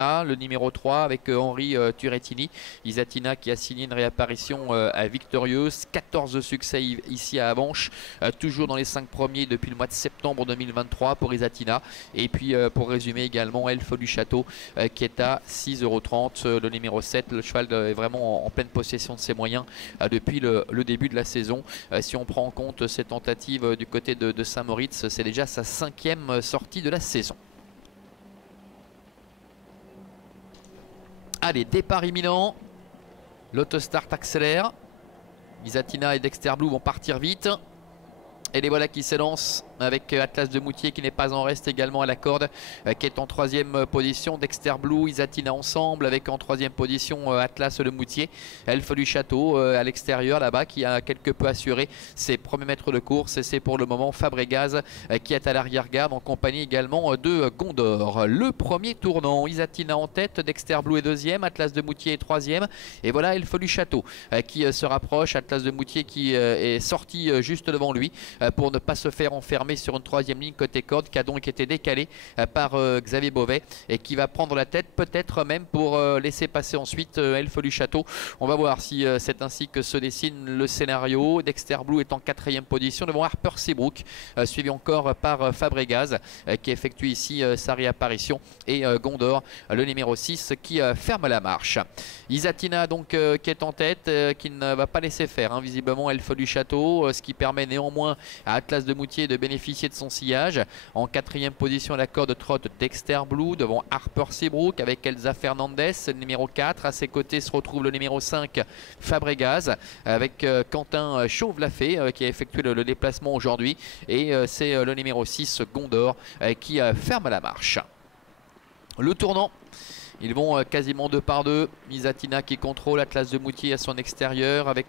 Le numéro 3 avec Henri Turrettini. Isatina qui a signé une réapparition victorieuse. 14 succès ici à Avanches, toujours dans les 5 premiers depuis le mois de septembre 2023 pour Isatina. Et puis pour résumer également Elfe du Château qui est à 6,30 €. Le numéro 7, le cheval est vraiment en pleine possession de ses moyens depuis le début de la saison. Si on prend en compte ses tentatives du côté de Saint-Moritz, c'est déjà sa 5e sortie de la saison. Allez, départ imminent. L'autostart accélère. Isatina et Dexter Blue vont partir vite. Et les voilà qui s'élancent avec Atlas de Moutier qui n'est pas en reste également à la corde, qui est en 3e position. Dexter Blue, Isatina ensemble avec en 3e position Atlas de Moutier. Elfe du Château à l'extérieur là-bas qui a quelque peu assuré ses premiers mètres de course. Et c'est pour le moment Fabregas qui est à l'arrière-garde en compagnie également de Gondor. Le premier tournant, Isatina en tête, Dexter Blue est 2e, Atlas de Moutier est 3e. Et voilà Elfe du Château qui se rapproche. Atlas de Moutier qui est sorti juste devant lui pour ne pas se faire enfermer sur une 3e ligne côté corde qui a donc été décalée par Xavier Beauvais et qui va prendre la tête peut-être même pour laisser passer ensuite Elfe du Château. On va voir si c'est ainsi que se dessine le scénario. Dexter Blue est en 4e position devant Harper Seabrook, suivi encore par Fabregas qui effectue ici sa réapparition, et Gondor le numéro 6 qui ferme la marche. Isatina donc qui est en tête, qui ne va pas laisser faire visiblement Elfe du Château, ce qui permet néanmoins à Atlas de Moutier de bénéficier de son sillage. En 4e position à la corde trotte Dexter Blue devant Harper Seabrook avec Elsa Fernandez, le numéro 4. À ses côtés se retrouve le numéro 5 Fabregas avec Quentin Chauve-Lafay qui a effectué le déplacement aujourd'hui, et c'est le numéro 6 Gondor qui ferme la marche. Le tournant, ils vont quasiment 2 par 2. Isatina qui contrôle, Atlas de Moutier à son extérieur, avec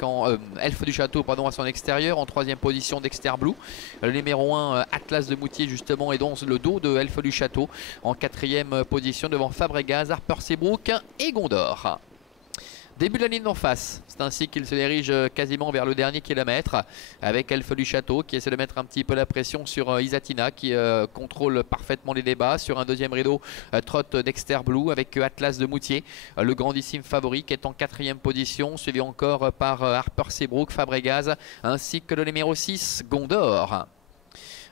Elfe du Château pardon, à son extérieur. En 3e position Dexter Blue. Le numéro 1 Atlas de Moutier justement est dans le dos de Elfe du Château. En 4e position devant Fabregas, Harper Seabrook et Gondor. Début de la ligne d'en face, c'est ainsi qu'il se dirige quasiment vers le dernier kilomètre avec Elfe du Château qui essaie de mettre un petit peu la pression sur Isatina qui contrôle parfaitement les débats. Sur un 2e rideau trotte Dexter Blue avec Atlas de Moutier, le grandissime favori qui est en 4e position, suivi encore par Harper Seabrook, Fabregas ainsi que le numéro 6 Gondor.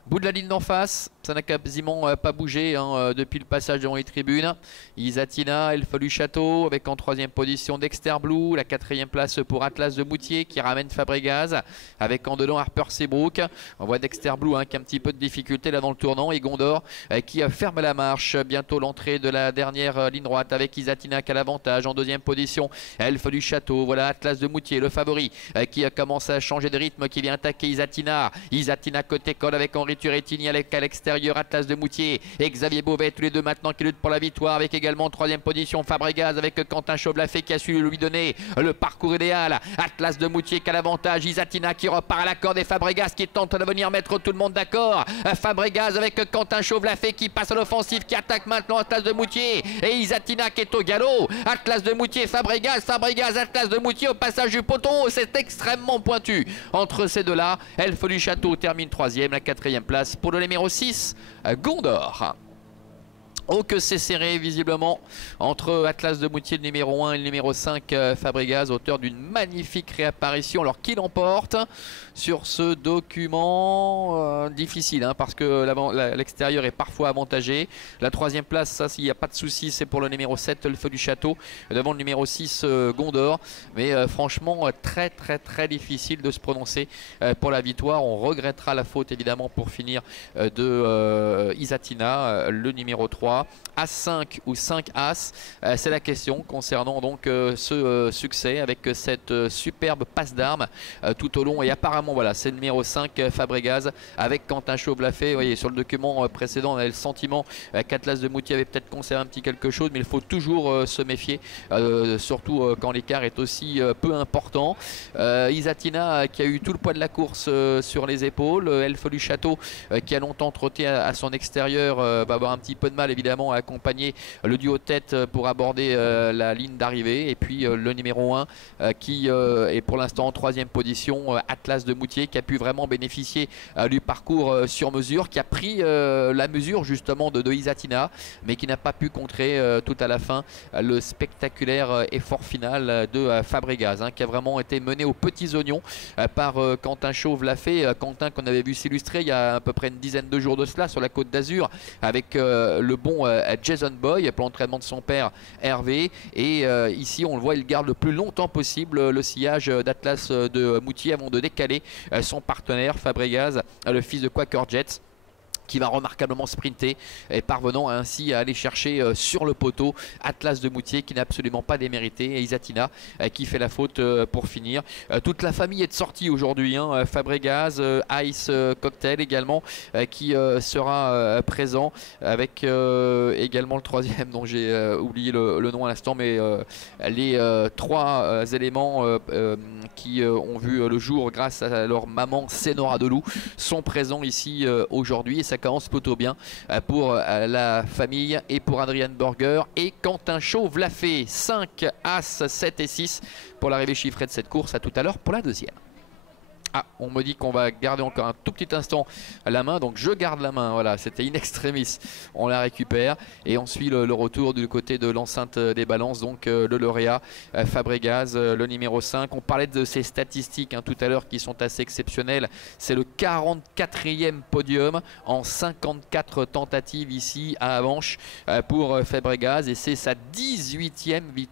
Bout de la ligne d'en face, ça n'a quasiment pas bougé depuis le passage devant les tribunes. Isatina, Elfe du Château avec en 3e position Dexter Blue, la 4e place pour Atlas de Moutier qui ramène Fabregas avec en dedans Harper Seabrook. On voit Dexter Blue qui a un petit peu de difficulté là dans le tournant, et Gondor qui ferme la marche. Bientôt l'entrée de la dernière ligne droite avec Isatina qui a l'avantage. En 2e position Elfe du Château, voilà Atlas de Moutier le favori qui commence à changer de rythme, qui vient attaquer Isatina. Isatina côté col avec Henri Turrettini à l'extérieur, Atlas de Moutier et Xavier Beauvais, tous les deux maintenant qui luttent pour la victoire, avec également en 3e position Fabregas avec Quentin Chauve-Lafay qui a su lui donner le parcours idéal. Atlas de Moutier qui a l'avantage, Isatina qui repart à la corde et Fabregas qui tente de venir mettre tout le monde d'accord. Fabregas avec Quentin Chauve-Lafay qui passe à l'offensive, qui attaque maintenant Atlas de Moutier, et Isatina qui est au galop. Atlas de Moutier, Fabregas, Atlas de Moutier au passage du poteau, c'est extrêmement pointu entre ces deux-là. Elfe du Château termine 3e, la 4e place pour le numéro 6 Gondor. Oh que c'est serré visiblement entre Atlas de Moutier le numéro 1 et le numéro 5 Fabregas, auteur d'une magnifique réapparition. Alors qui l'emporte sur ce document difficile parce que l'extérieur est parfois avantagé. La 3e place, ça s'il n'y a pas de souci, c'est pour le numéro 7 Elfe du Château devant le numéro 6 Gondor. Mais franchement très difficile de se prononcer pour la victoire. On regrettera la faute évidemment pour finir de Isatina, le numéro 3. As-5 ou 5 As, c'est la question concernant donc ce succès avec cette superbe passe d'armes tout au long. Et apparemment voilà, c'est le numéro 5 Fabregas avec Quentin Chauve-Lafay. Vous voyez, sur le document précédent on avait le sentiment qu'Atlas de Moutier avait peut-être conservé un petit quelque chose, mais il faut toujours se méfier, surtout quand l'écart est aussi peu important. Isatina qui a eu tout le poids de la course sur les épaules. Elfe du Château qui a longtemps trotté à son extérieur va avoir un petit peu de mal évidemment évidemment accompagné le duo tête pour aborder la ligne d'arrivée. Et puis le numéro 1 qui est pour l'instant en 3e position, Atlas de Moutier, qui a pu vraiment bénéficier du parcours sur mesure, qui a pris la mesure justement de Isatina, mais qui n'a pas pu contrer tout à la fin le spectaculaire effort final de Fabregas, qui a vraiment été mené aux petits oignons par Quentin Chauve-Lafay. Quentin qu'on avait vu s'illustrer il y a à peu près une dizaine de jours de cela sur la Côte d'Azur avec le bon Jason Boy pour l'entraînement de son père Hervé. Et ici on le voit, il garde le plus longtemps possible le sillage d'Atlas de Moutier avant de décaler son partenaire Fabregas, le fils de Quaker Jets, qui va remarquablement sprinter et parvenant ainsi à aller chercher sur le poteau Atlas de Moutier, qui n'a absolument pas démérité, et Isatina qui fait la faute pour finir. Toute la famille est de sortie aujourd'hui, Fabregas, Ice Cocktail également qui sera présent, avec également le 3e dont j'ai oublié le nom à l'instant, mais les 3 éléments qui ont vu le jour grâce à leur maman Sénora Delou sont présents ici aujourd'hui, et ça commence plutôt bien pour la famille et pour Adrian Burger et Quentin Chauve-Lafay. 5 As, 7 et 6 pour l'arrivée chiffrée de cette course. À tout à l'heure pour la deuxième. Ah, on me dit qu'on va garder encore un tout petit instant la main, donc je garde la main, voilà, c'était in extremis, on la récupère et on suit le retour du côté de l'enceinte des balances, donc le lauréat Fabregas, le numéro 5. On parlait de ses statistiques tout à l'heure qui sont assez exceptionnelles, c'est le 44e podium en 54 tentatives ici à Avenches pour Fabregas, et c'est sa 18e victoire.